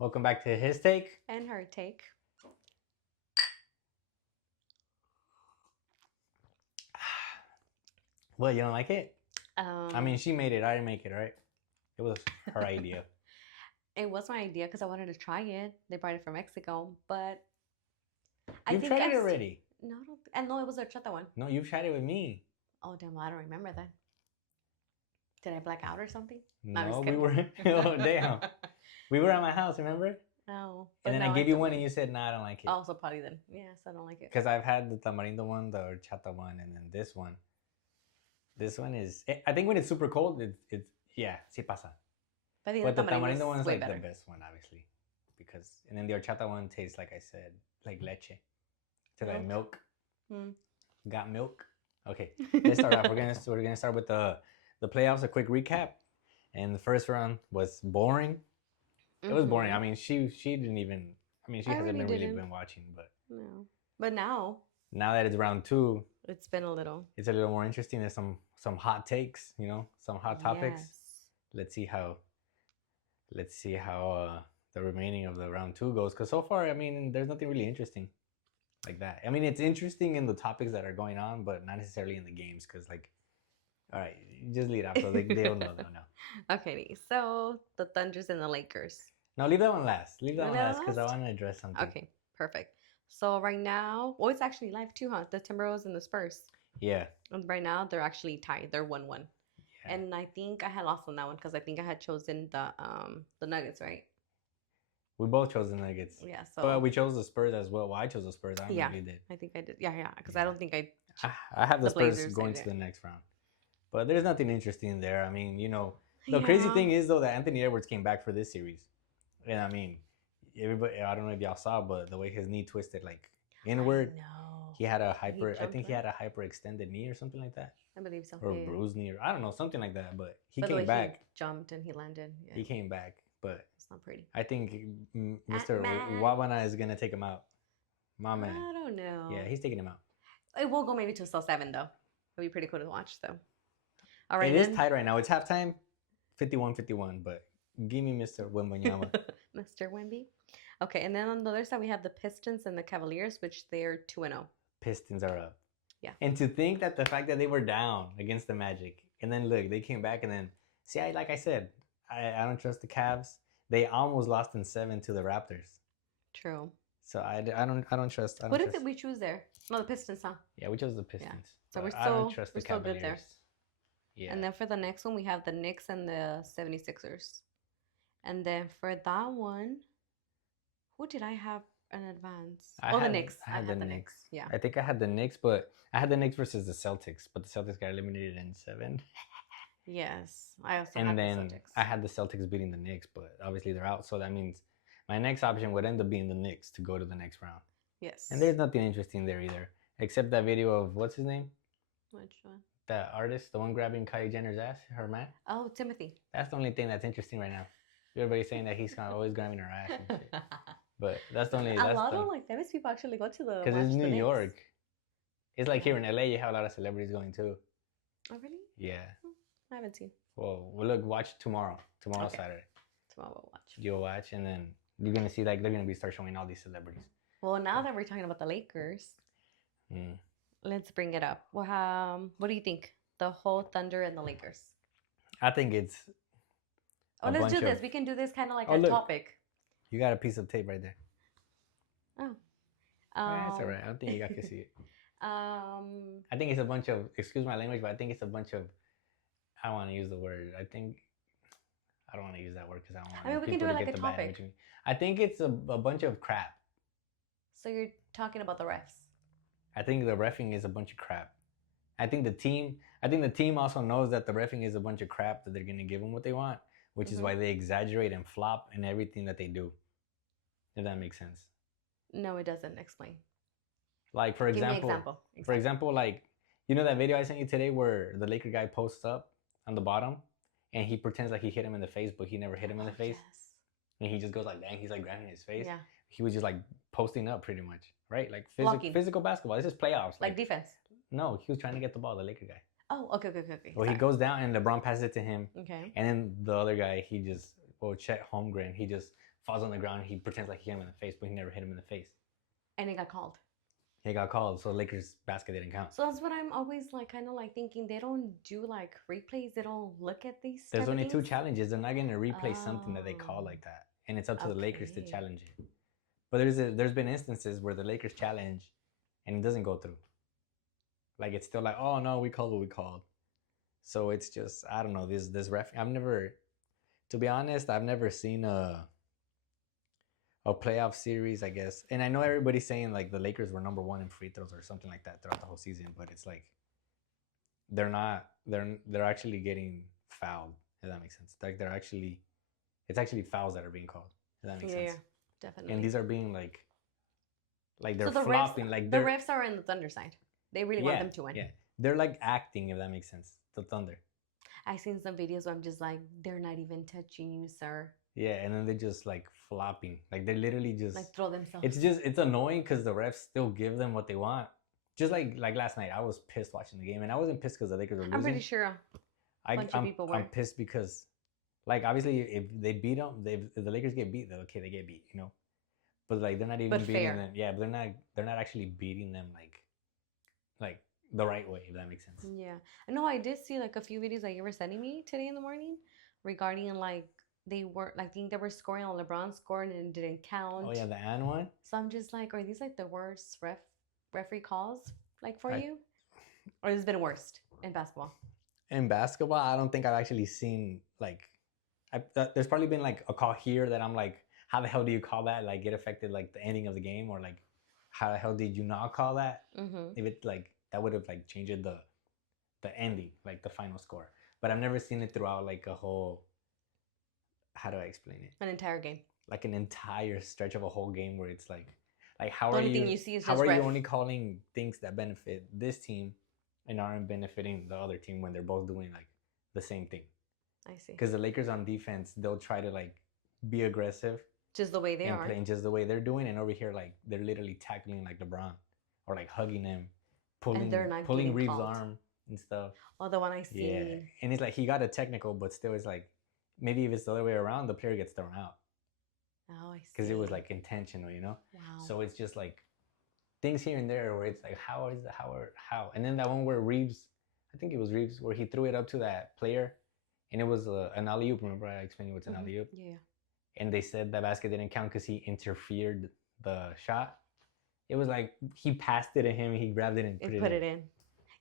Welcome back to His Take and Her Take. Well, you don't like it? I mean, she made it. I didn't make it, right? It was her idea. It was my idea because I wanted to try it. They brought it from Mexico, but You've tried it already. No, I know it was a horchata one. No, you've tried it with me. Oh damn! I don't remember that. Did I black out or something? No, we were. Oh damn! We were at my house. Remember? No. And then I gave you one, and you said, "Nah, I don't like it." Oh, so probably then. Yes, I don't like it. Because I've had the tamarindo one, the horchata one, and then this one. This one is. I think when it's super cold, it's yeah, sí pasa. But the tamarindo one is like the best one, obviously, because and then the horchata one tastes like I said, like leche, to like milk. Got milk. Okay, let's start off. We're gonna start with the playoffs. A quick recap, and the first round was boring. It was boring. I mean, she didn't even. I mean, she hasn't really been watching, but no. But now that it's round 2, it's been a little. It's a little more interesting. There's some hot takes, some hot topics. Yes. Let's see how the remaining of the round 2 goes. Because so far, I mean, there's nothing really interesting like that. I mean, it's interesting in the topics that are going on, but not necessarily in the games. Because all right, just lead off. So they don't know. Okay, so the Thunders and the Lakers. No, leave that one last. Leave that one last because I want to address something. Okay, perfect. So right now, it's actually live too, huh? The Timberwolves and the Spurs. Yeah. And right now, they're actually tied. They're 1-1. Yeah. And I think I had lost on that one because I think I had chosen the Nuggets, right? We both chose the Nuggets. Yeah. So. But we chose the Spurs as well. Well, I chose the Spurs. I really did. I think I did. Yeah. Because I don't think I have the Spurs going to the next round. But there's nothing interesting there. I mean, the crazy thing is, though, that Anthony Edwards came back for this series. And I mean, everybody, I don't know if y'all saw, but the way his knee twisted, like, inward. No. He had a he had a hyperextended knee or something like that. I believe so. Or a bruised knee, or I don't know, something like that. But he came back. He jumped and he landed. Yeah. He came back, but it's not pretty. I think Mr. Wabana is gonna take him out. My man. I don't know. Yeah, he's taking him out. It will go maybe to still 7 though. It'll be pretty cool to watch though. All right. It is tied right now. It's halftime, 51-51. But give me Mr. Wembanyama. Mr. Wemby. Okay, and then on the other side we have the Pistons and the Cavaliers, which they're 2-0. Pistons are up. Yeah. And to think that the fact that they were down against the Magic, and then look, they came back, and then like I said, I don't trust the Cavs. They almost lost in 7 to the Raptors. True. So I don't trust. What did we choose there? No, the Pistons, huh? Yeah, we chose the Pistons. Yeah. So I don't trust the Cavaliers. Good there. Yeah. And then for the next one, we have the Knicks and the 76ers. And then for that one, who did I have in advance? The Knicks. I had the Knicks. Yeah. I think I had the Knicks, but I had the Knicks versus the Celtics, but the Celtics got eliminated in 7. Yes. I also had the Celtics. I had the Celtics beating the Knicks, but obviously they're out. So that means my next option would end up being the Knicks to go to the next round. Yes. And there's nothing interesting there either, except that video of, what's his name? Which one? That artist, the one grabbing Kylie Jenner's ass, her man. Oh, Timothy. That's the only thing that's interesting right now. Everybody's saying that he's always grabbing her ass and shit. But that's the only... A lot of famous people actually go to the... Because it's New York. It's like here in LA, you have a lot of celebrities going too. Oh, really? Yeah. I haven't seen. Well, look, watch tomorrow. Tomorrow, Saturday. Tomorrow we'll watch. You'll watch, and then you're going to see, they're going to start showing all these celebrities. Well, now that we're talking about the Lakers, let's bring it up. Well, what do you think? The whole Thunder and the Lakers. I think it's... let's do this. We can do this kind of like a topic. You got a piece of tape right there. Oh. That's all right. I don't think you guys can see it. I think it's a bunch of... Excuse my language, but I think it's a bunch of... I don't want to use the word. I don't want to use that word because I don't want we can do it like a topic. I think it's a bunch of crap. So you're talking about the refs? I think the reffing is a bunch of crap. I think the team also knows that the reffing is a bunch of crap, that they're going to give them what they want, which is why they exaggerate and flop in everything that they do. If that makes sense. No, it doesn't. Explain. Like, for example. For example, like, that video I sent you today where the Laker guy posts up on the bottom and he pretends like he hit him in the face, but he never hit him in the face. Yes. And he just goes like that, and he's like grabbing his face. Yeah. He was just like posting up pretty much, right? Like physical basketball. This is playoffs. Like defense. No, he was trying to get the ball, the Laker guy. Oh, okay. Well, he goes down and LeBron passes it to him. Okay. And then the other guy, Chet Holmgren, he just falls on the ground. He pretends like he hit him in the face, but he never hit him in the face. And it got called. He got called, so Lakers basket didn't count. So that's what I'm always like, kind of like thinking. They don't do like replays. They don't look at these. There's only 2 challenges. They're not going to replay something that they call like that, and it's up to the Lakers to challenge it. But there's been instances where the Lakers challenge, and it doesn't go through. Like it's still like, oh no, we called what we called. So it's just, I don't know, this ref. To be honest, I've never seen a playoff series, I guess. And I know everybody's saying like the Lakers were number 1 in free throws or something like that throughout the whole season, but it's like they're not. They're actually getting fouled. If that makes sense. Like it's actually fouls that are being called. If that makes sense. Yeah, definitely. And these are being like they're flopping. The refs are on the Thunder side. They really want them to win. Yeah, they're like acting. If that makes sense. The Thunder. I've seen some videos where I'm just like, they're not even touching you, sir. Yeah, and then they're just like flopping. Like they literally just like throw themselves. It's annoying because the refs still give them what they want. Just like last night, I was pissed watching the game, and I wasn't pissed because the Lakers were losing. I'm pretty sure I'm pissed because, like, obviously, if they beat them, if the Lakers get beat, then okay, they get beat, you know. But like, they're not even beating them. Yeah, but they're not actually beating them like the right way. If that makes sense. Yeah, I know. I did see like a few videos that you were sending me today in the morning regarding like they were like, I think they were scoring on LeBron scored and it didn't count. Oh yeah, the and one. So I'm just like, are these like the worst referee calls like for you, or has it been worst in basketball? In basketball, I don't think I've actually seen like, there's probably been like a call here that I'm like, how the hell do you call that? Like it affected like the ending of the game, or like how the hell did you not call that? Mm-hmm. If it like that would have like changed the ending, like the final score. But I've never seen it throughout like a whole. How do I explain it? An entire game. Like an entire stretch of a whole game where it's like how the are only you? Thing you see is how just are ref. You only calling things that benefit this team and aren't benefiting the other team when they're both doing like the same thing? I see. Because the Lakers on defense, they'll try to like be aggressive, just the way they are, playing just the way they're doing, and over here like they're literally tackling like LeBron or like hugging him, pulling Reeves' arm and stuff. Oh, the one I see. Yeah, and it's like he got a technical, but still, it's like maybe if it's the other way around, the player gets thrown out. Oh, I see. Because it was like intentional, you know. Wow. So it's just like things here and there where it's like how, and then that one where Reeves, I think it was Reeves, where he threw it up to that player, and it was an alley-oop. Remember I explained what's an alley-oop? Yeah. And they said that basket didn't count because he interfered the shot. It was like he passed it to him, he grabbed it and put it in.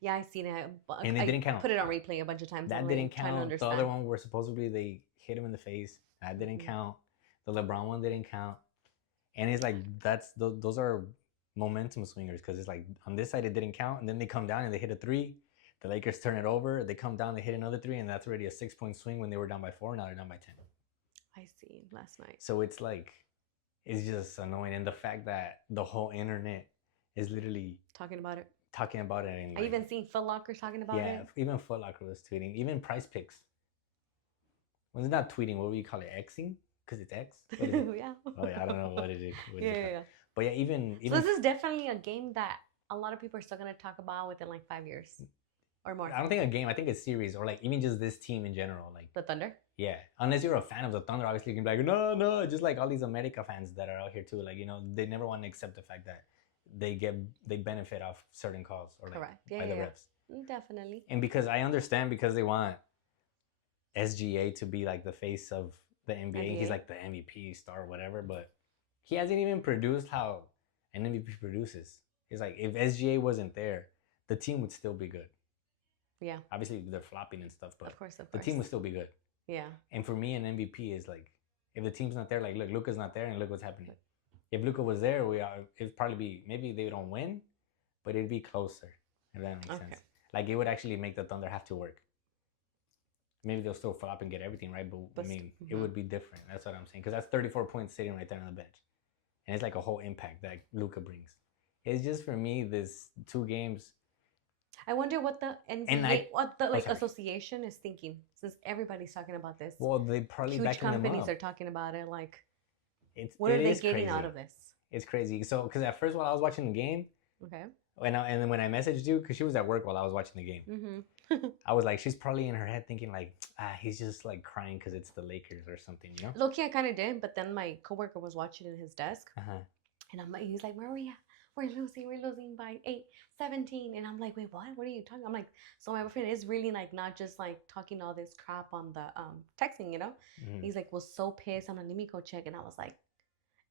Yeah, I seen it. And it didn't count. Put it on replay a bunch of times. That didn't count. The other one where supposedly they hit him in the face, that didn't count. The LeBron one didn't count. And it's like those are momentum swingers, because it's like on this side it didn't count, and then they come down and they hit a 3. The Lakers turn it over. They come down, they hit another 3, and that's already a 6-point swing when they were down by 4. Now they're down by 10. I see. Last night. So it's like, it's just annoying, and the fact that the whole internet is literally talking about it. And I even seen Foot Locker talking about it. Yeah, even Foot Locker was tweeting. Even Price Picks. When it's not tweeting, what do you call it? Xing? Because it's X? Yeah. Oh, yeah, I don't know what it is. Yeah. But yeah, even so this is definitely a game that a lot of people are still going to talk about within like 5 years or more. I don't think a game. I think a series, or like even just this team in general. Like the Thunder? Yeah. Unless you're a fan of the Thunder, obviously you can be like, no. Just like all these America fans that are out here too. Like, you know, they never want to accept the fact that they benefit off certain calls or like by the refs. Definitely. And because I understand, because they want SGA to be like the face of the NBA. He's like the MVP star or whatever, but he hasn't even produced how an MVP produces. It's like if SGA wasn't there, the team would still be good. Yeah. Obviously they're flopping and stuff, but of course. The team would still be good. Yeah. And for me, an MVP is like, if the team's not there, like look, Luka's not there, and look what's happening. If Luka was there, it'd probably be, maybe they don't win, but it'd be closer, if that makes sense. Like it would actually make the Thunder have to work. Maybe they'll still flop and get everything right, but I mean, it would be different. That's what I'm saying. Because that's 34 points sitting right there on the bench. And it's like a whole impact that Luka brings. It's just, for me, this 2 games. I wonder what the NBA, association is thinking, since everybody's talking about this. Well, they probably huge backing them up. companies are talking about it. Like, what are they getting out of this? It's crazy. So, because at first while I was watching the game, And then when I messaged you, because she was at work while I was watching the game, I was like, she's probably in her head thinking like, he's just like crying because it's the Lakers or something, you know? Low-key, I kind of did, but then my coworker was watching in his desk, and he's like, Maria, we're losing by 17. And I'm like, wait, what are you talking? I'm like, so my boyfriend is really like not just like talking all this crap on the texting, you know? He's like, was so pissed. I'm like, let me go check. And I was like,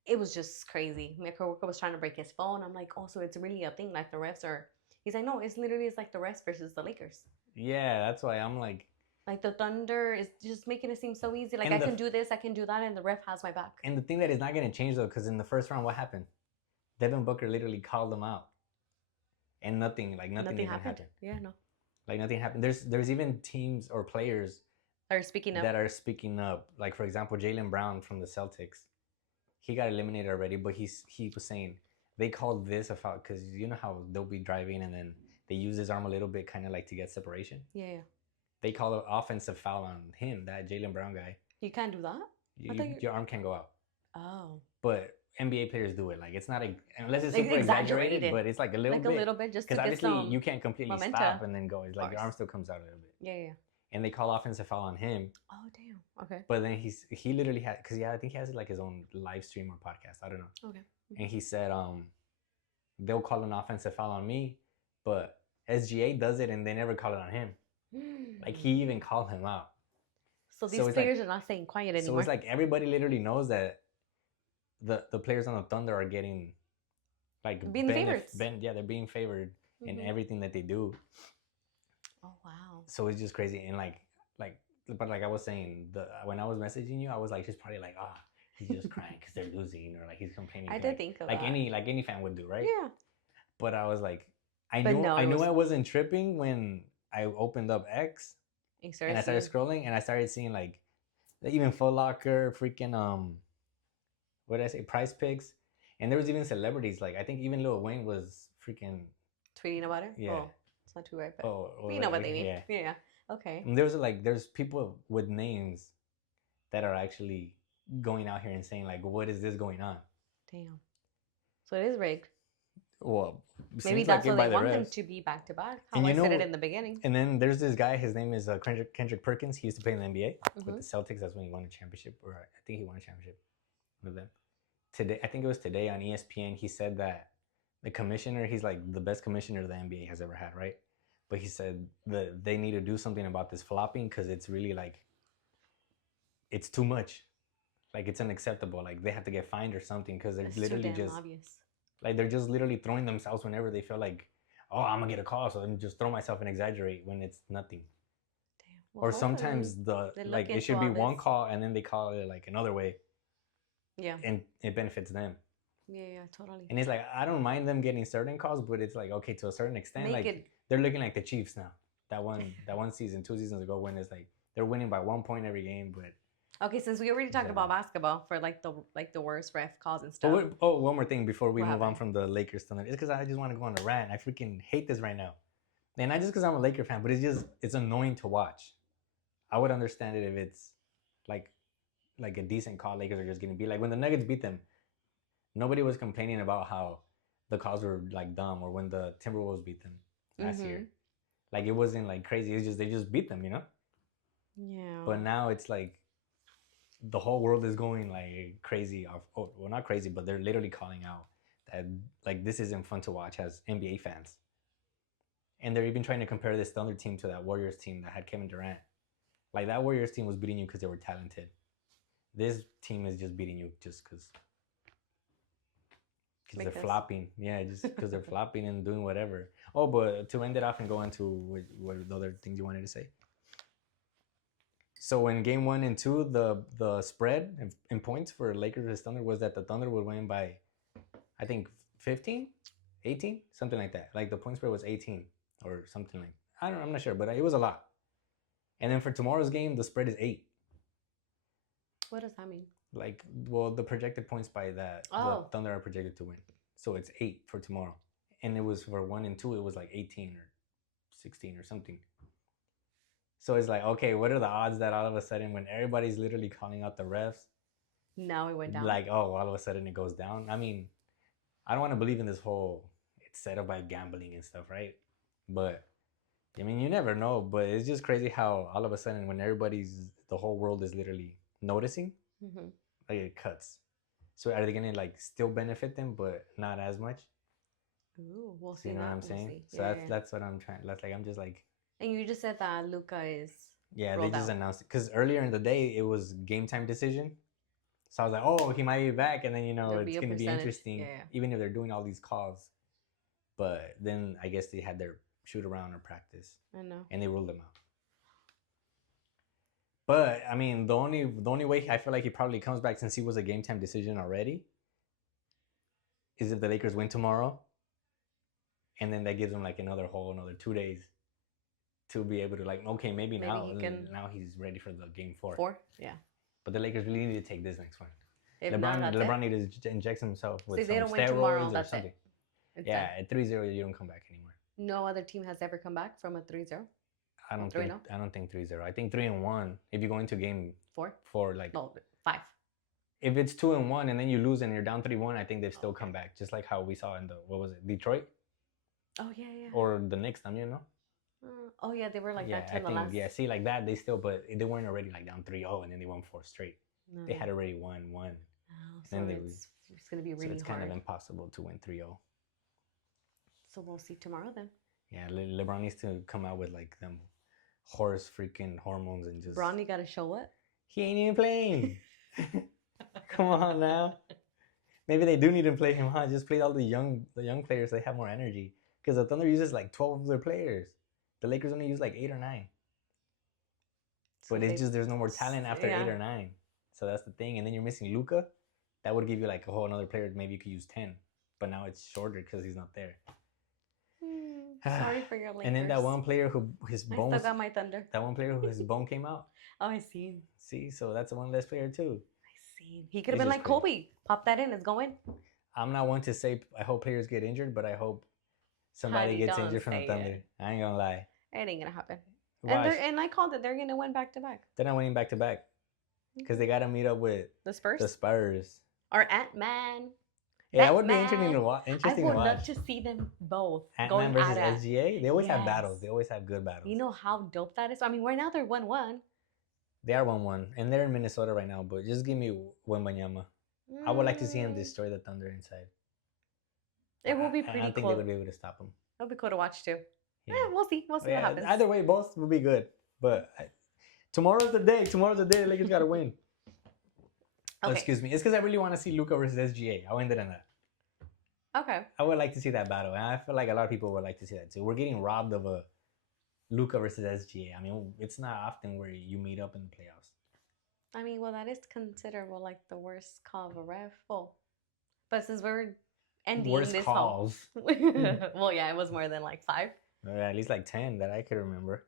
it was just crazy. My coworker was trying to break his phone. I'm like, oh, so it's really a thing, like the refs are. He's like, no, it's like the refs versus the Lakers. Yeah, that's why I'm like the Thunder is just making it seem so easy. Like, I can do this, I can do that, and the ref has my back. And the thing that is not going to change though, because in the first round, what happened? Devin Booker literally called them out, and nothing even happened. Yeah, no. Like nothing happened. There's even teams or players that are speaking up. Like for example, Jaylen Brown from the Celtics, he got eliminated already, but he was saying they called this a foul because you know how they'll be driving and then they use his arm a little bit, kind of like to get separation. Yeah. They call an offensive foul on him, that Jaylen Brown guy. You can't do that. Your arm can't go out. Oh. But NBA players do it. Like it's not unless it's super exaggerated, but it's like a little bit, just because obviously you can't completely stop and then go. It's like your arm still comes out a little bit. Yeah. And they call offensive foul on him. Oh damn. Okay. But then he literally had, because I think he has like his own live stream or podcast. I don't know. Okay. And he said they'll call an offensive foul on me, but SGA does it and they never call it on him. Like he even called him out. So these players are not staying quiet anymore. So it's like everybody literally knows that the players on the Thunder are getting like being favorites. They're being favored in everything that they do. Oh wow. So it's just crazy. And but like I was saying, when I was messaging you, I was like, she's probably like, he's just crying because they're losing, or like he's complaining. I did think of like that. any fan would do, right? Yeah. But I was like, I knew I wasn't tripping when I opened up X and I started scrolling and I started seeing like even Foot Locker, freaking what did I say, Price Picks, and there was even celebrities, like I think even Lil Wayne was freaking tweeting about it. Yeah. Oh, it's not too right, but you know what they mean. Yeah. Okay. And there's people with names that are actually going out here and saying like, what is this going on? Damn. So it is rigged. Well, maybe that's why they want them to be back to back. How I said it in the beginning. And then there's this guy. His name is Kendrick Perkins. He used to play in the NBA with the Celtics. That's when he won a championship, or I think he won a championship with them. Today, I think it was today on ESPN. He said that the commissioner, he's like the best commissioner the NBA has ever had, right? But he said that they need to do something about this flopping because it's really like it's too much. Like it's unacceptable. Like they have to get fined or something because they're literally just obvious. Like they're just literally throwing themselves whenever they feel like, oh, I'm gonna get a call, so let me just throw myself and exaggerate when it's nothing. Damn. Well, or sometimes it should be one call and then they call it like another way. Yeah. And it benefits them. Yeah, totally. And it's like I don't mind them getting certain calls, but it's like okay, to a certain extent, they're looking like the Chiefs now. That one season, 2 seasons ago, when it's like they're winning by 1 point every game, but. Okay, since we already talked about basketball for like the worst ref calls and stuff. One more thing before we move on from the Lakers Thunder. It's because I just want to go on a rant. I freaking hate this right now, and not just because I'm a Laker fan, but it's annoying to watch. I would understand it if it's like a decent call. Lakers are just gonna be like when the Nuggets beat them. Nobody was complaining about how the calls were like dumb, or when the Timberwolves beat them last year. Like it wasn't like crazy. It's just they just beat them, you know. Yeah. But now it's like. The whole world is going like crazy. Well, not crazy, but they're literally calling out that like this isn't fun to watch as NBA fans. And they're even trying to compare this Thunder team to that Warriors team that had Kevin Durant. Like that Warriors team was beating you because they were talented. This team is just beating you just because they're flopping. Yeah, just because they're flopping and doing whatever. Oh, but to end it off and go into what the other things you wanted to say. So in game 1 and 2, the spread in points for Lakers versus Thunder was that the Thunder would win by, I think, 15, 18, something like that. Like the point spread was 18 or something like. I'm not sure, but it was a lot. And then for tomorrow's game, the spread is 8. What does that mean? Like, well, the projected points by that the Thunder are projected to win. So it's 8 for tomorrow. And it was for 1 and 2, it was like 18 or 16 or something. So it's like, okay, what are the odds that all of a sudden, when everybody's literally calling out the refs, now it went down? Like, oh, all of a sudden it goes down. I mean, I don't want to believe in this whole it's set up by gambling and stuff, right? But I mean, you never know. But it's just crazy how all of a sudden, when the whole world is literally noticing, like it cuts. So are they gonna like still benefit them, but not as much? Ooh, we'll see. You know what I'm saying? So that's what I'm trying. That's like I'm just like. And you just said that Luca is. Yeah, they just announced it because earlier in the day it was game time decision. So I was like, oh, he might be back, and then it's gonna be interesting, even if they're doing all these calls. But then I guess they had their shoot around or practice. I know. And they ruled him out. But I mean, the only way I feel like he probably comes back, since he was a game time decision already, is if the Lakers win tomorrow, and then that gives him like another 2 days to be able to like, okay, maybe now he's ready for the game 4. Yeah. But the Lakers really need to take this next one. LeBron needs to inject himself with some steroids or something. Yeah, at 3-0 you don't come back anymore. No other team has ever come back from a 3-0. I don't think 3-0. I think 3-1. If you go into game 4, like 5. If it's 2-1 and then you lose and you're down 3-1, I think they've still come back, just like how we saw in Detroit? Oh yeah. Or the next time, Oh yeah, they were like that to the last. Yeah, see, like that, but they weren't already like down 3-0 and then they won 4 straight. No. They had already won 1. So it's going to be really hard. So it's kind of impossible to win 3-0. So we'll see tomorrow then. Yeah, LeBron needs to come out with like them horse freaking hormones and just. Bronny got to show what? He ain't even playing. Come on now. Maybe they do need to play him, huh? Just play all the young players. So they have more energy. Because the Thunder uses like 12 of their players. The Lakers only use like 8 or 9. So but it's just there's no more talent after 8 or 9. So that's the thing. And then you're missing Luka. That would give you like a whole another player. Maybe you could use 10. But now it's shorter because he's not there. Sorry for your Lakers. And then that one player who his bone. I still got my Thunder. That one player who his bone came out. Oh, I see. See, so that's one less player too. I see. He could have been like Kobe. Pop that in. It's going. I'm not one to say I hope players get injured, but I hope somebody gets injured from the Thunder. I ain't gonna lie. It ain't gonna happen. And I called it. They're gonna win back to back. They're not winning back to back because they gotta meet up with the Spurs. The Spurs. Or Ant-Man. Yeah, that would be interesting to watch. I would love to see them both Ant-Man versus SGA. They always have battles. They always have good battles. You know how dope that is? I mean, right now they're 1-1. They are 1-1. And they're in Minnesota right now. But just give me Wembanyama. I would like to see him destroy the Thunder inside. It will be pretty cool. I think they would be able to stop him. It'll be cool to watch too. Yeah, we'll see. We'll see what happens. Either way, both will be good. But tomorrow's the day. Tomorrow's the day the Lakers got to win. Okay. Oh, excuse me. It's because I really want to see Luka versus SGA. I'll end it on that. Okay. I would like to see that battle. And I feel like a lot of people would like to see that too. We're getting robbed of a Luka versus SGA. I mean, it's not often where you meet up in the playoffs. I mean, well, that is considered like the worst call of a ref. Well, but since we're ending worst this calls. Well, yeah, it was more than like 5. At least like 10 that I could remember.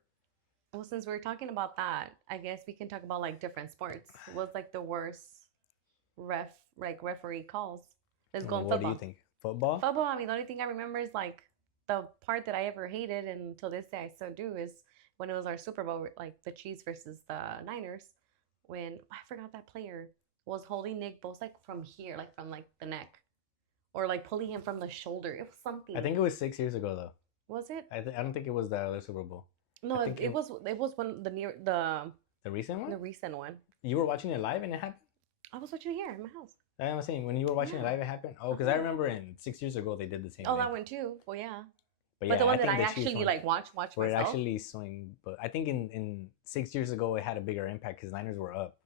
Well, since we're talking about that, I guess we can talk about like different sports. What's like the worst referee calls? Let's go on football. What do you think? Football? Football, I mean, the only thing I remember is like the part that I ever hated, and until this day I still do, is when it was our Super Bowl, like the Chiefs versus the Niners, when I forgot that player was holding Nick Bosa like from here, like from like the neck, or like pulling him from the shoulder. It was something. I think it was 6 years ago though. Was it? I don't think it was the other Super Bowl. No, it was when the recent one. The recent one. You were watching it live and it happened. I was watching it here in my house. I was saying when you were watching it live, it happened. Oh, because I remember 6 years ago they did the same. Oh, that one too. Well, yeah. But the one that I actually like watched myself. Where it actually swing, but I think in 6 years ago it had a bigger impact because Niners were up.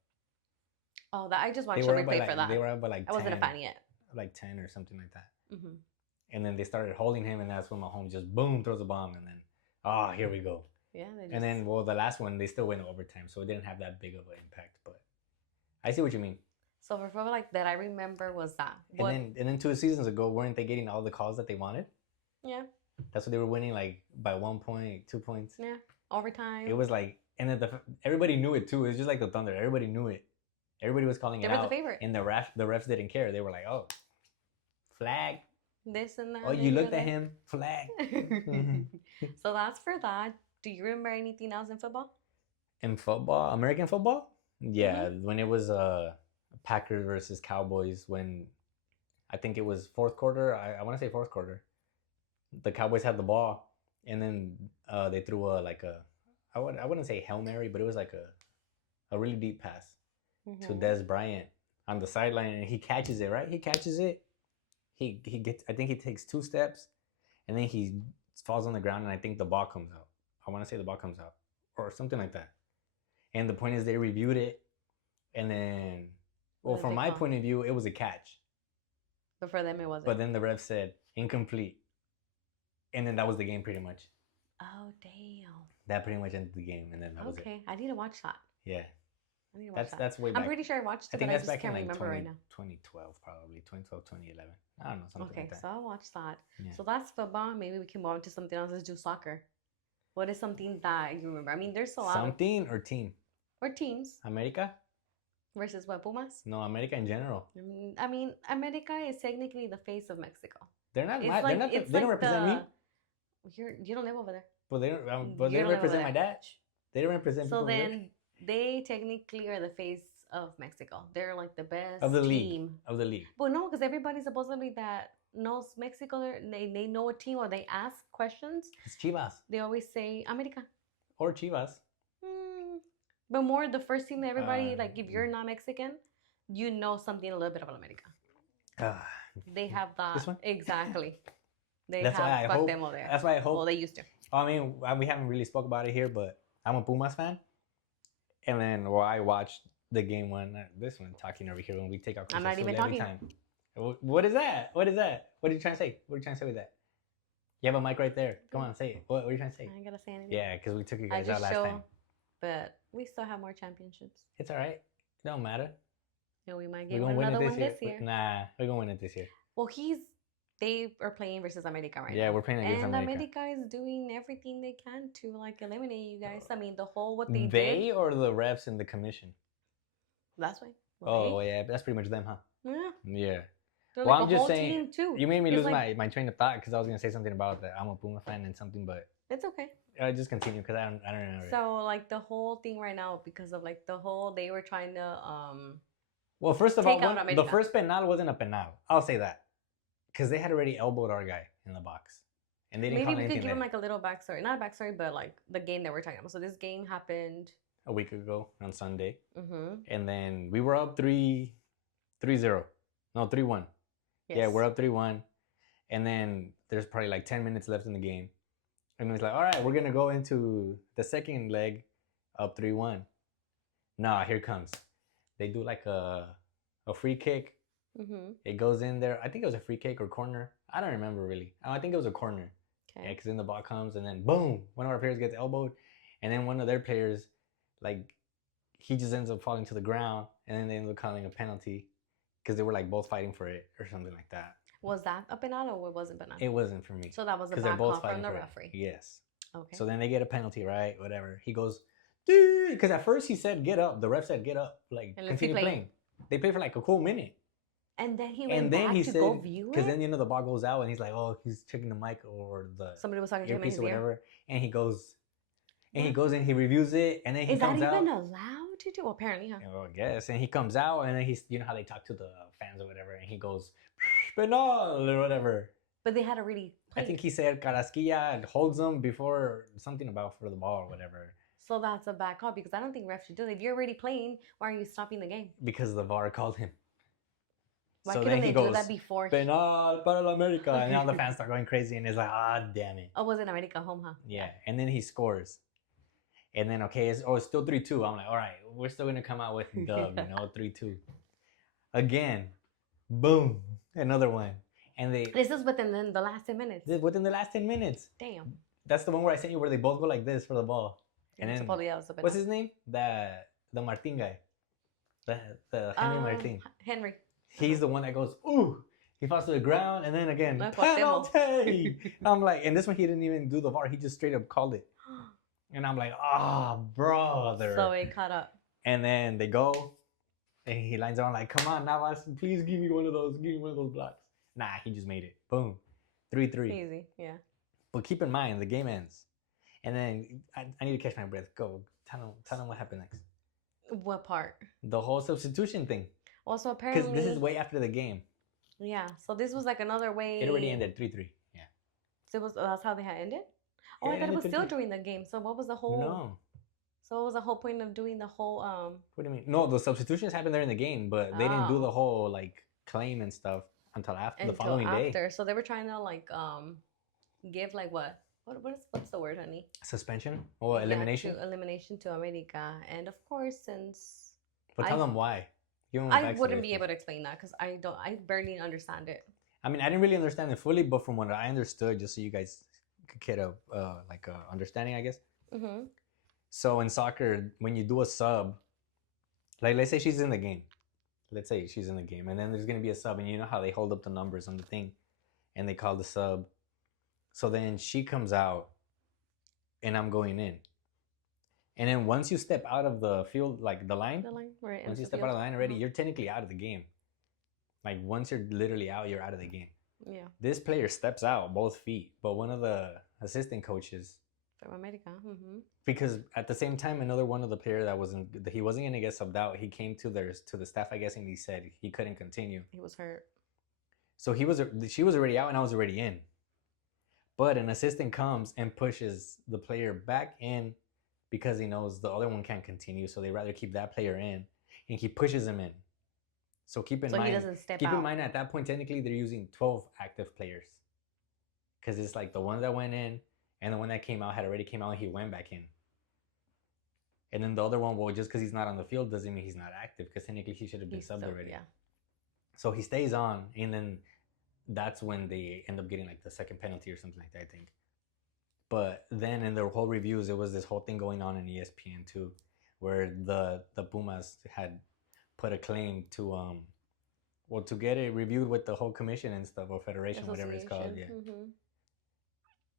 Oh, that I just watched every play for that. They were up by like 10, I wasn't a fan yet. Like 10 or something like that. Mm-hmm. And then they started holding him, and that's when Mahomes just boom throws a bomb, and then here we go. Yeah. And then the last one they still went overtime, so it didn't have that big of an impact. But I see what you mean. So for football, like that, I remember was that. And then 2 seasons ago, weren't they getting all the calls that they wanted? Yeah. That's what they were winning, like by 1 point, 2 points. Yeah, overtime. It was like, and then everybody knew it too. It was just like the Thunder. Everybody knew it. Everybody was calling it out. They were the favorite. And the refs didn't care. They were like, oh, flag. This and that. Oh, you looked at him, flag. So that's for that. Do you remember anything else in football? In football, American football? Yeah, when it was Packers versus Cowboys, when I think it was fourth quarter. I want to say fourth quarter. the Cowboys had the ball, and then they threw I wouldn't say Hail Mary, but it was like a really deep pass to Des Bryant on the sideline, and he catches it, right? He catches it. He gets, I think he takes 2 steps, and then he falls on the ground, and I think the ball comes out. I want to say the ball comes out, or something like that. And the point is, they reviewed it, and then, well, from my point of view, it was a catch. But for them, it wasn't. But then the ref said incomplete, and then that was the game pretty much. Oh damn! That pretty much ended the game, and then that was it. Okay, I need to watch that. Yeah. I need to watch That's way back. I'm pretty sure I watched it, I think but that's I just back can't in like remember right now. 2012, probably 2012, 2011. I don't know, something like that. Okay, so I'll watch that. Yeah. So that's football. Maybe we can move on to something else. Let's do soccer. What is something that you remember? I mean, there's a lot. Something or team? Or teams. America? Versus what, Pumas? No, America in general. I mean, America is technically the face of Mexico. They're not. They don't represent me. You don't live over there. But they don't. But they represent my dad. They don't represent. So then they technically are the face of Mexico. They're like the best of the team league. Of the league. But no, because everybody supposedly that knows Mexico, they know a team or they ask questions. It's Chivas. They always say America. Or Chivas. But more the first team that everybody, like if you're not Mexican, you know something a little bit about America. They have that. This one? Exactly. That's why I hope. There. That's why I hope. Well, they used to. I mean, we haven't really spoke about it here, but I'm a Pumas fan. And then, I watched the game this one talking over here when we take our I'm not even talking. Time. What is that? What is that? What are you trying to say? What are you trying to say with that? You have a mic right there. Come on, say it. What are you trying to say? I ain't gotta say anything. Yeah, because we took you guys out last time. But we still have more championships. It's all right. It don't matter. Yeah, we might get another one this year. Nah, we're gonna win it this year. Well, they are playing versus America right now. Yeah, we're playing against America. And America is doing everything they can to like eliminate you guys. I mean, the whole what they did. Or the refs and the commission? That's right. Oh yeah, that's pretty much them, huh? Yeah. Yeah. They're well, like I'm just saying. Too. You made me lose my train of thought because I was gonna say something about that. I'm a Puma fan and something, but it's okay. I just continue because I don't know. So like the whole thing right now because of like they were trying to Well, first of all, the first penal wasn't a penal. I'll say that because they had already elbowed our guy in the box, and they didn't. Maybe we could give him like a little backstory, not a backstory, but like the game that we're talking about. So this game happened a week ago on Sunday, and then we were up 3-0, no 3-1. Yes. Yeah, we're up 3-1, and then there's probably like 10 minutes left in the game. And it's like, all right, we're going to go into the second leg up 3-1. Nah, here comes. They do like a free kick. It goes in there. I think it was a free kick or corner. I don't remember really. I think it was a corner. Okay. Yeah, because then the ball comes and then boom, one of our players gets elbowed. And then one of their players, like, he just ends up falling to the ground. And then they end up calling a penalty because they were like both fighting for it or something like that. Was that a penal or it wasn't penal? It wasn't for me. So that was a bad call from the referee. Yes. Okay. So then they get a penalty, right? Whatever. He goes, dude, because at first he said, get up. The ref said, get up. Like, continue playing. They played for like a cool minute. And then he went back to go view it? Because then, the ball goes out and he's like, oh, he's checking the mic or the somebody was talking to him in his or whatever. And he goes, and he reviews it. And then he comes out. Is that even allowed to do? Well, apparently, huh? Well, I guess. And he comes out and then he's, how they talk to the fans or whatever. And he goes, penal or whatever. But they had to really play. I think he said Carrasquilla holds them before something about for the ball or whatever. So that's a bad call because I don't think refs should do that. If you're already playing, why are you stopping the game? Because the VAR called him. Why couldn't they do that before? Penal para America. And now the fans start going crazy and it's like, damn it. Oh, was it America home, huh? Yeah. And then he scores. And then, okay, it's still 3-2. I'm like, all right, we're still going to come out with dub, 3-2. Again, boom, another one. And this is within the last 10 minutes. Within the last 10 minutes. Damn. That's the one where I sent you where they both go like this for the ball. And then, what's his name? The Martin guy. The Henry Martin. Henry. He's the one that goes, ooh. He falls to the ground, and then again, penalty. I'm like, and this one he didn't even do the VAR. He just straight up called it. And I'm like, brother. So it caught up. And then they go, and he lines on like, come on, Navas, please give me one of those. Give me one of those blocks. Nah, he just made it. Boom. 3-3. Easy, yeah. But keep in mind, the game ends. And then I need to catch my breath. Go. Tell them what happened next. What part? The whole substitution thing. Also, apparently... Because this is way after the game. Yeah. So this was like another way... It already ended 3-3. Yeah. So that's how they had ended. Oh, I thought it was still during the game. So what was the whole? No. So what was the whole point of doing the whole? What do you mean? No, the substitutions happened there in the game, but they didn't do the whole like claim and stuff until after the following day. So they were trying to like give like what's the word, honey? Suspension or elimination? Elimination to America, and of course since. But tell them why. I wouldn't be able to explain that because I barely understand it. I mean, I didn't really understand it fully, but from what I understood, just so you guys could get a understanding, I guess. Mm-hmm. So in soccer, when you do a sub, like let's say she's in the game. Let's say she's in the game, and then there's gonna be a sub, and you know how they hold up the numbers on the thing, and they call the sub. So then she comes out, and I'm going in. And then once you step out of the field, like the line, right, once you step out of the line already, you're technically out of the game. Like once you're literally out, you're out of the game. Yeah. This player steps out both feet, but one of the assistant coaches from America, because at the same time, another one of the player he wasn't gonna get subbed out. He came to the staff, I guess, and he said he couldn't continue. He was hurt. So she was already out, and I was already in. But an assistant comes and pushes the player back in. Because he knows the other one can't continue, so they rather keep that player in, and he pushes him in. So keep in mind, he doesn't step keep out. in mind at that point, technically they're using 12 active players, because it's like the one that went in and the one that came out had already came out and he went back in. And then the other one, well, just because he's not on the field doesn't mean he's not active, because technically he should have been subbed already. Yeah. So he stays on, and then that's when they end up getting like the second penalty or something like that, I think. But then in the whole reviews, it was this whole thing going on in ESPN too, where the Pumas had put a claim to to get it reviewed with the whole commission and stuff, or federation, whatever it's called. Yeah. Mm-hmm.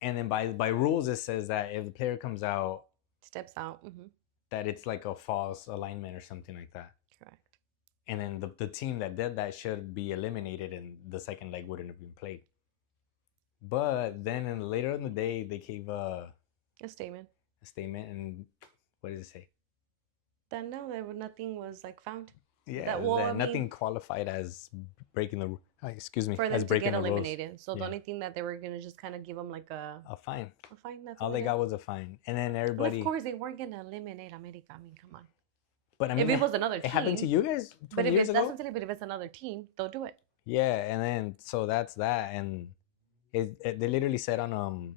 And then by rules, it says that if the player comes out, steps out, that it's like a false alignment or something like that. Correct. And then the team that did that should be eliminated, and the second leg wouldn't have been played. But then later in the day, they gave a statement. A statement, and what does it say? That nothing was like found. Yeah, that nothing qualified as breaking the for them to get eliminated. Rules. So the only thing that they were gonna just kind of give them like a fine. A fine. That's all they got was a fine, and then everybody. But of course, they weren't gonna eliminate America. I mean, come on. But I mean, if it was another team, it happened to you guys 20 years ago. But if it's another team, they'll do it. Yeah, and then so that's that, and. They literally said on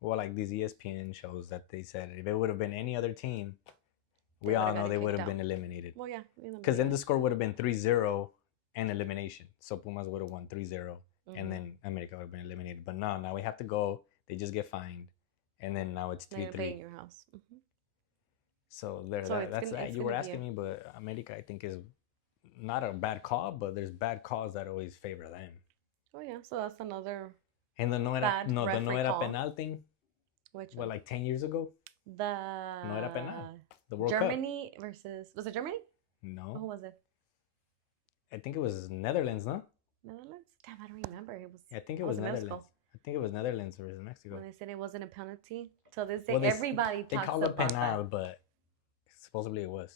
like these ESPN shows that they said if it would have been any other team, we all know they would have been eliminated. Well, yeah. Because then the score would have been 3-0 and elimination. So Pumas would have won 3-0, and then America would have been eliminated. But no, now we have to go. They just get fined, and then now it's 3-3. Now you're paying your house. Mm-hmm. So that's that. You were asking me, but America, I think, is not a bad call, but there's bad calls that always favor them. Oh yeah, so that's another. And the no era penal thing. Which one? Like 10 years ago? The no era penal. The World Germany Cup. Was it Germany? No. Who was it? I think it was Netherlands, no? Netherlands? Damn, I don't remember. It was. Yeah, I think it was Netherlands. Mexico. I think it was Netherlands or Mexico. When they said it wasn't a penalty, so this day everybody talks about that. They call it penal, but supposedly it was.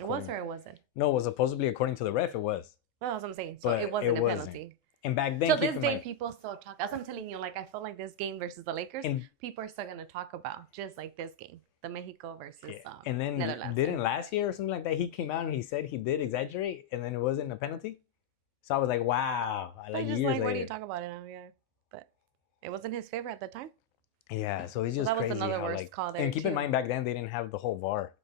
It was or it wasn't? No, it was supposedly, according to the ref, it was. Well, that's what I'm saying. So it wasn't a penalty. And back then, so this day, people still talk. As I'm telling you, like I feel like this game versus the Lakers, people are still gonna talk about just like this game, the Mexico versus and then Netherlands. Didn't last year or something like that, he came out and he said he did exaggerate, and then it wasn't a penalty. So I was like, wow. Like just like, why do you talk about it now? Yeah, but it wasn't his favorite at the time. Yeah, so he's just that crazy. Was another worst call there. And keep in mind, back then they didn't have the whole VAR.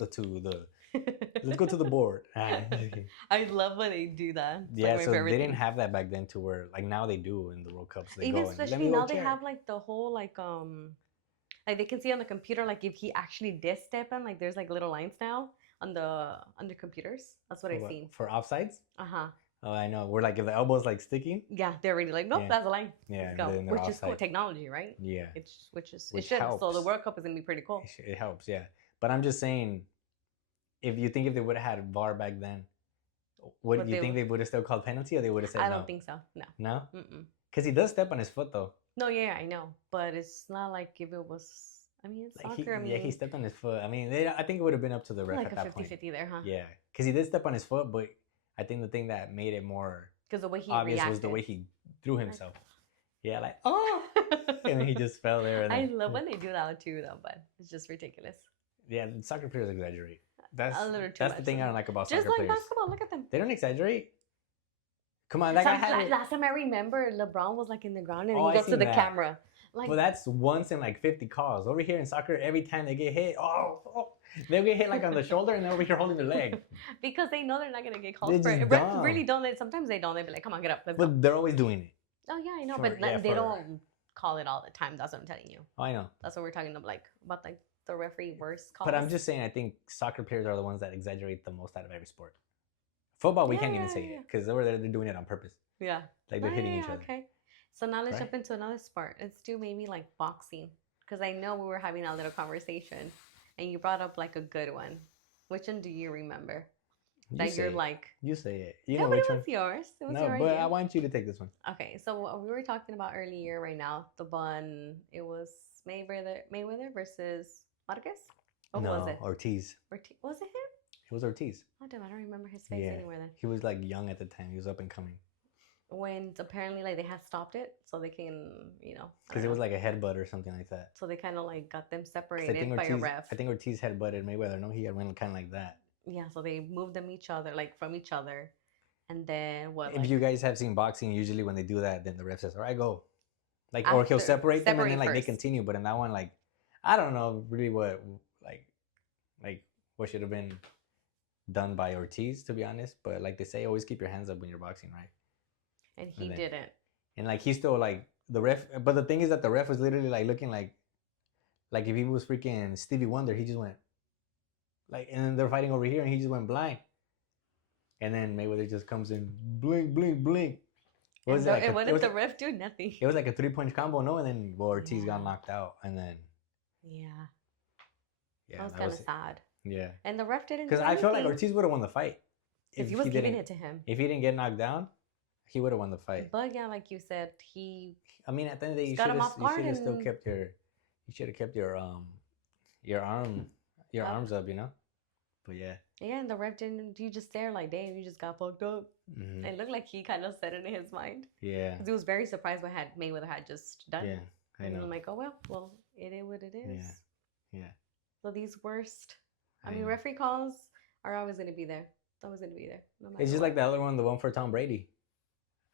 Let's go to the board. I love when they do that. It's yeah, so they didn't have that back then to where like now they do in the World Cups. They even especially now they have like the whole like they can see on the computer like if he actually did step in, like there's like little lines now on the computers. That's what I've seen. For offsides? Uh-huh. Oh, I know. We're like if the elbow's like sticking. Yeah, they're already like, nope, that's a line. Yeah, which is cool technology, right? Yeah. Which should. Helps. So the World Cup is gonna be pretty cool. It helps, yeah. But I'm just saying, if they would have had VAR back then, do you think they would have still called penalty, or they would have said no? I don't think so. No. No? Because he does step on his foot though. No, yeah, I know, but it's not like if it was. I mean, it's like soccer. He stepped on his foot. I mean, I think it would have been up to the ref at that point. Like a 50-50 there, huh? Yeah, because he did step on his foot, but I think the thing that made it more because the way he obvious reacted was the way he threw himself. Yeah, like, oh! And then he just fell there. And I then, love when they do that too, though, but it's just ridiculous. Yeah, soccer players exaggerate. That's a little too that's much. The thing I don't like about just soccer like players. Basketball, look at them. They don't exaggerate. Come on, that guy had last time I remember, LeBron was like in the ground and Oh, he goes to the camera. Like, well, that's once in like 50 calls. Over here in soccer, every time they get hit, they'll get hit like on the shoulder and they're over here holding their leg. Because they know they're not going to get called They're for it. just Refs dumb. really don't. Sometimes they don't. They'll be like, come on, get up. Let's But go. they're always doing it. Oh, yeah, I know. But they don't call it all the time. That's what I'm telling you. Oh, I know. That's what we're talking about, like the referee worst calls. But I'm just saying, I think soccer players are the ones that exaggerate the most out of every sport. Football, we can't even say it because they're doing it on purpose. Yeah. Like they're hitting each other. Okay. So now let's jump into another sport. Let's do maybe like boxing. Because I know we were having a little conversation and you brought up like a good one. Which one do you remember? You're like... You say it. You know but which it was yours. It was your idea. I want you to take this one. Okay. So what we were talking about earlier right now, the one, it was Mayweather versus Marquez? What was it? Ortiz. Was it him? It was Ortiz. Oh, damn, I don't remember his face anywhere then. He was like young at the time. He was up and coming. When apparently like they had stopped it so they can, because it was like a headbutt or something like that. So they kind of like got them separated by a ref. I think Ortiz headbutted Mayweather. No, he had went kind of like that. Yeah, so they moved them from each other, and then what? If you guys have seen boxing, usually when they do that, then the ref says, "All right, go," like, or he'll separate them and then like they continue. But in that one, like, I don't know really what like what should have been done by Ortiz, to be honest. But like they say, always keep your hands up when you're boxing, right? And he didn't. And like he still like the ref, but the thing is that the ref was literally like looking like if he was freaking Stevie Wonder, he just went like, and then they're fighting over here, and he just went blind. And then Mayweather just comes in, blink, blink, blink. What was it? What did the ref do? Nothing. It was like a 3-punch combo, no, and then Ortiz got knocked out, and then that was kind of sad. Yeah, and the ref didn't. Because I felt like Ortiz would have won the fight if he was giving it to him. If he didn't get knocked down, he would have won the fight. But yeah, like you said, I mean, at the end of the day, you should have still kept your. You should have kept your arms up, But yeah. Yeah, and the ref didn't. You just stare like, damn, you just got fucked up. Mm-hmm. It looked like he kind of said it in his mind. Yeah. Because he was very surprised what Mayweather had just done. Yeah, I know. And I'm like, oh well, it is what it is. Yeah. So these worst. I mean, referee calls are always going to be there. It's always going to be there. No matter it's just like the other one, the one for Tom Brady.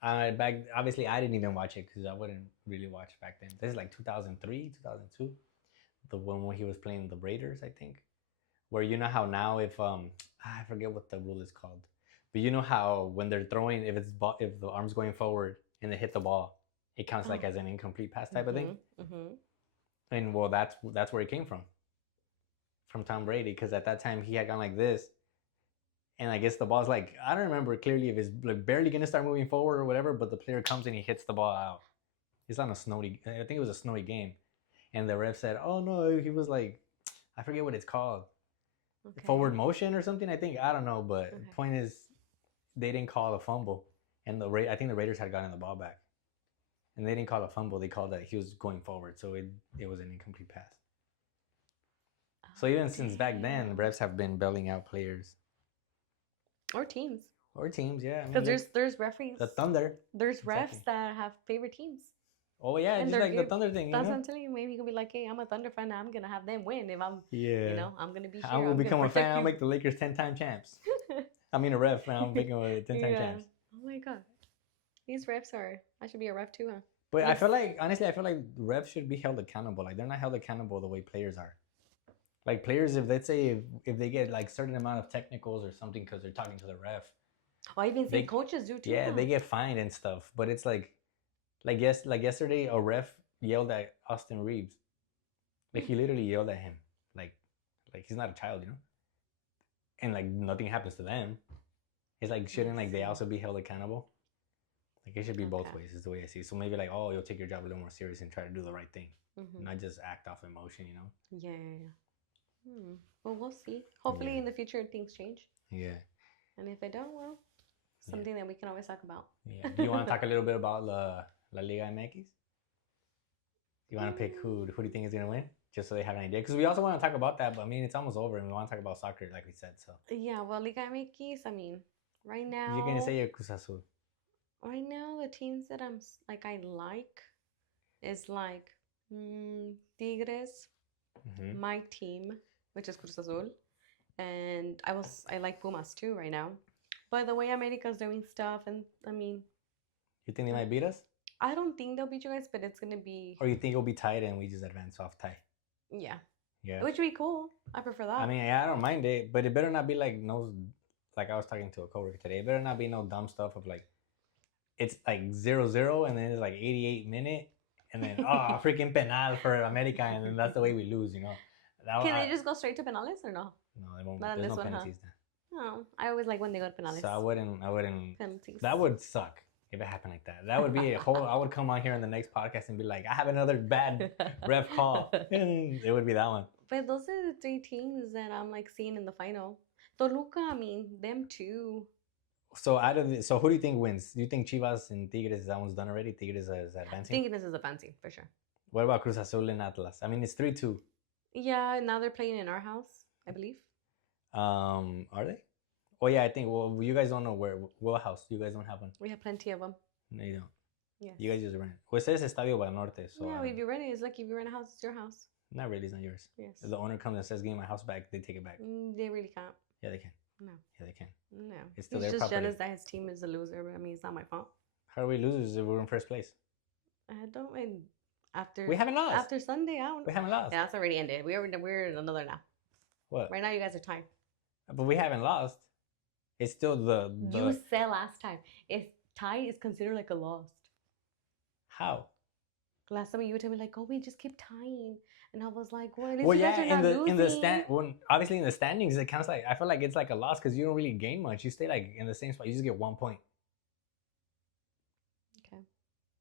Obviously, I didn't even watch it because I wouldn't really watch back then. This is like 2003, 2002. The one when he was playing the Raiders, I think. Where you know how now if I forget what the rule is called, but you know how when they're throwing, if the arm's going forward and they hit the ball, it counts like as an incomplete pass type of thing. Mm-hmm. And well, that's where it came from Tom Brady, because at that time he had gone like this, and I guess the ball's like, I don't remember clearly if it's like barely gonna start moving forward or whatever, but the player comes and he hits the ball out. It's on I think it was a snowy game, and the ref said, oh no, he was like, I forget what it's called. Okay. Forward motion or something, I think. I don't know, but the point is, they didn't call a fumble, and I think the Raiders had gotten the ball back, and they didn't call a fumble. They called that he was going forward, so it was an incomplete pass. So even since back then, refs have been bailing out players or teams. Yeah. Because there's referees. The Thunder. There's refs that have favorite teams. Oh yeah, and just like the Thunder thing. That's what I'm telling you. Maybe you could be like, hey, I'm a Thunder fan. I'm gonna have them win if I'm. Yeah. I'm gonna be here. I'm gonna become a fan. I'll make the Lakers 10-time champs. I mean a ref. Now I'm making a 10-time champs. Oh my god, these refs are. I should be a ref too, huh? But I feel like refs should be held accountable. Like they're not held accountable the way players are. Like players, if let's say if they get like certain amount of technicals or something because they're talking to the ref. Oh, I even think coaches do too. Yeah, they get fined and stuff. But it's like yesterday, a ref yelled at Austin Reeves. Like he literally yelled at him. Like he's not a child, And like nothing happens to them. It's like shouldn't like they also be held accountable? Like it should be both ways. Is the way I see it. So maybe like, oh, you'll take your job a little more serious and try to do the right thing, not just act off emotion, Yeah. Well, we'll see. Hopefully, in the future, things change. Yeah. And if they don't, well, something that we can always talk about. Yeah. Do you want to talk a little bit about La Liga MX? You want to pick who do you think is going to win? Just so they have an idea. Because we also want to talk about that, but I mean, it's almost over and we want to talk about soccer, like we said. So. Yeah, well, Liga MX, I mean, right now. You're going to say your Cruz Azul. Right now, the teams that I like, is like Tigres, my team, which is Cruz Azul, and I like Pumas too right now. But the way America's doing stuff, and I mean, you think they might beat us? I don't think they'll beat you guys, but it's gonna be. Or you think it'll be tight and we just advance off tie? Yeah. Yeah. Which would be cool. I prefer that. I mean, yeah, I don't mind it, but it better not be like no. Like I was talking to a coworker today, it better not be no dumb stuff of like, it's like 0-0 and then it's like 88 minute and then freaking penal for America and then that's the way we lose, you know. Can they just go straight to penales or no? No, they won't. Not There's this no one, penalties huh? No, I always like when they go to penales. So I wouldn't. Penalties. That would suck if it happened like that. That would be a whole. I would come on here in the next podcast and be like, I have another bad ref call. And it would be that one. But those are the three teams that I'm like seeing in the final. Toluca, I mean, them too. So who do you think wins? Do you think Chivas and Tigres, that one's done already? Tigres is advancing? Tigres is advancing, for sure. What about Cruz Azul and Atlas? I mean, it's 3-2. Yeah, now they're playing in our house, I believe. Are they? Oh, yeah, I think, well, you guys don't know what house. You guys don't have one. We have plenty of them. No, you don't. Yes. You guys just rent. Well, it says Estadio Banorte. So, yeah, if you rent it, it's like if you rent a house, it's your house. Not really, it's not yours. Yes. If the owner comes and says, give me my house back, they take it back. They really can't. Yeah, they can. No. Yeah, they can. No. It's still He's their just property. jealous that his team is a loser, but I mean, it's not my fault. How are we losers if we're in first place? I don't mean after. We haven't lost. After Sunday, I don't. We haven't lost. Yeah, that's already ended. We're in another now. What? Right now, you guys are tied. But we haven't lost. It's still the. You said last time, if tie is considered like a loss. How? Last time you would tell me like, oh, we just keep tying, and I was like, well, well, yeah, in the stand, obviously in the standings, it counts like, I feel like it's like a loss because you don't really gain much. You stay like in the same spot. You just get 1 point. Okay.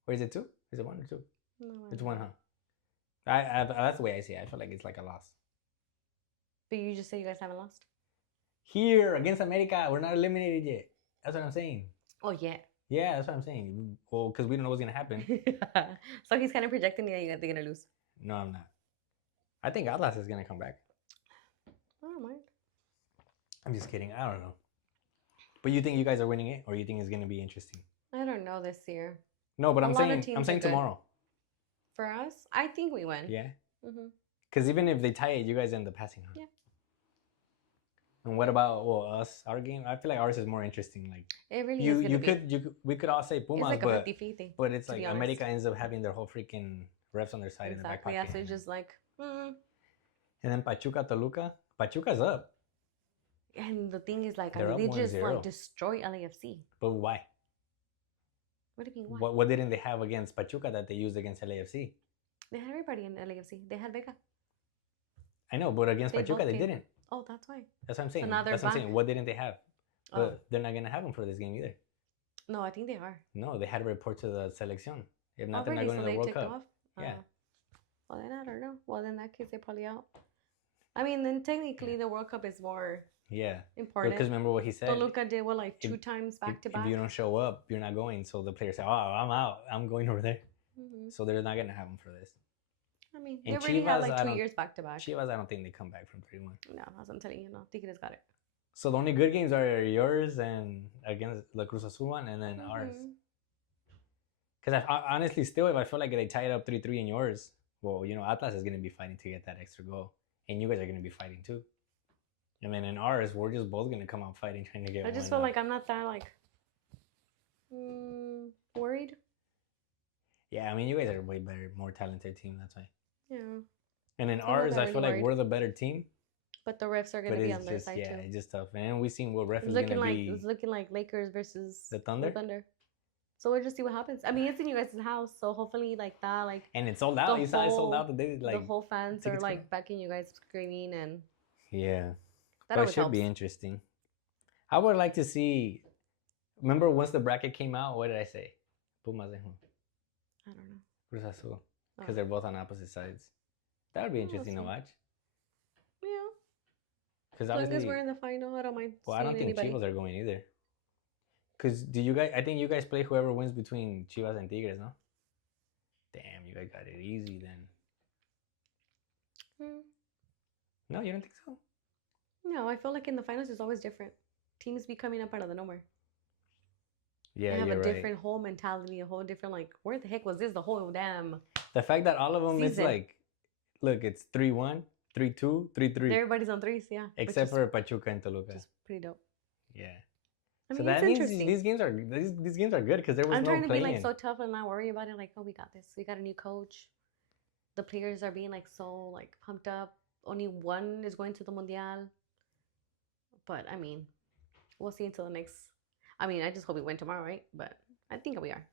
Or is it 2? Is it 1 or 2? No, it's 1, huh? I that's the way I see it. I feel like it's like a loss. But you just say you guys haven't lost. Here against America, we're not eliminated yet. That's what I'm saying. Oh yeah. Yeah, that's what I'm saying. Well, because we don't know what's gonna happen. So he's kind of projecting that they're gonna lose. No, I'm not. I think Atlas is gonna come back. I don't mind. I'm just kidding. I don't know. But you think you guys are winning it, or you think it's gonna be interesting? I don't know this year. No, but I'm saying tomorrow. For us, I think we win. Yeah. Because even if they tie it, you guys end up passing, huh? Yeah. And what about us? Our game? I feel like ours is more interesting. Like it really is. We could all say Pumas, it's like a 50-50, but it's like America ends up having their whole freaking refs on their side in the back pocket. Yeah, so it's just like. And then Pachuca, Toluca. Pachuca's up. And the thing is, like, they just like destroy LAFC. But why? What do you mean? Why? What didn't they have against Pachuca that they used against LAFC? They had everybody in LAFC. They had Vega. I know, but against Pachuca they didn't. Oh, that's why. That's what I'm saying. So that's what I'm saying. What didn't they have? But they're not gonna have them for this game either. No, I think they are. No, they had to report to the selección. If not, they're not going to the World Cup. Yeah. Well, then I don't know. Well, in that case, they're probably out. I mean, then technically the World Cup is more important. Because remember what he said. Toluca did like 2 times back to back. If you don't show up, you're not going. So the players say, "Oh, I'm out. I'm going over there." So they're not gonna have them for this. I mean, they already had like 2 years back to back. Chivas, I don't think they come back from 3-1. No, as I'm telling you, no. Tigres got it. So the only good games are yours and against the Cruz Azul one, and then ours. Because I honestly, still, if I feel like they tie it up 3-3 in yours, well, you know, Atlas is gonna be fighting to get that extra goal, and you guys are gonna be fighting too. And then in ours, we're just both gonna come out fighting, trying to get. I just feel like I'm not that like worried. Yeah, I mean, you guys are a way better, more talented team. That's why. Yeah. And in ours, I feel like we're the better team. But the refs are gonna be on their side too. Yeah, it's just tough. And we've seen what ref is gonna be. It's looking like Lakers versus the Thunder. So we'll just see what happens. I mean, it's in you guys' house, so hopefully, like that, like. And it's sold out. You saw it sold out. The whole fans are like backing you guys, screaming and. Yeah. That it should be interesting. I would like to see. Remember once the bracket came out, what did I say? Pumas de I don't know. Cruz Azul. Because they're both on opposite sides. That would be interesting to watch. Yeah. Because as long as we're in the final, I don't mind. Well, I don't think Chivas are going either. Because I think you guys play whoever wins between Chivas and Tigres, no? Damn, you guys got it easy then. No, you don't think so? No, I feel like in the finals it's always different. Teams be coming up out of the nowhere. Yeah, they have a different whole mentality, a whole different like, where the heck was this the whole damn The fact that all of them is like, look, it's 3-1, 3-2, 3-3. Everybody's on threes, yeah. Except for Pachuca and Toluca. Which is pretty dope. Yeah. I mean, so that means these games are good because there was no playing. I'm trying to be like so tough and not worry about it. Like, oh, we got this. We got a new coach. The players are being like so like pumped up. Only one is going to the Mundial. But I mean, we'll see until the next. I mean, I just hope we win tomorrow, right? But I think we are.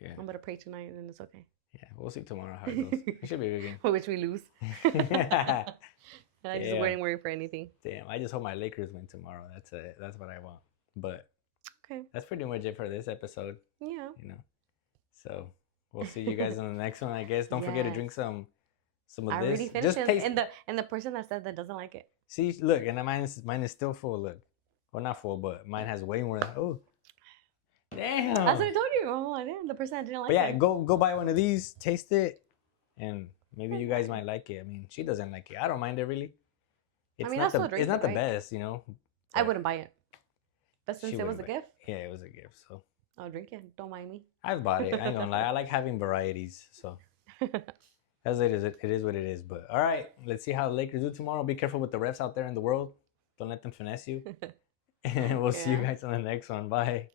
Yeah. I'm gonna pray tonight, and it's okay. Yeah, we'll see tomorrow how it goes. It should be a good game. Which we lose. I just wouldn't worry for anything. Damn, I just hope my Lakers win tomorrow. That's it. That's what I want. But okay, that's pretty much it for this episode. Yeah. You know, so we'll see you guys on the next one. I guess. Don't forget to drink some of this. I already finished it. And the person that said that doesn't like it. See, look, and mine is still full. Look, well, not full, but mine has way more. Oh, damn. That's what I told you. Oh, I didn't. The person that didn't like it. But yeah, go buy one of these, taste it, and maybe you guys might like it. I mean, she doesn't like it. I don't mind it really. It's not the best, you know. I wouldn't buy it. But since it was a gift? Yeah, it was a gift, so. I'll drink it. Don't mind me. I've bought it. I ain't gonna lie. I like having varieties, so. As it is, it is what it is. But all right, let's see how the Lakers do tomorrow. Be careful with the refs out there in the world. Don't let them finesse you. And we'll see you guys on the next one. Bye.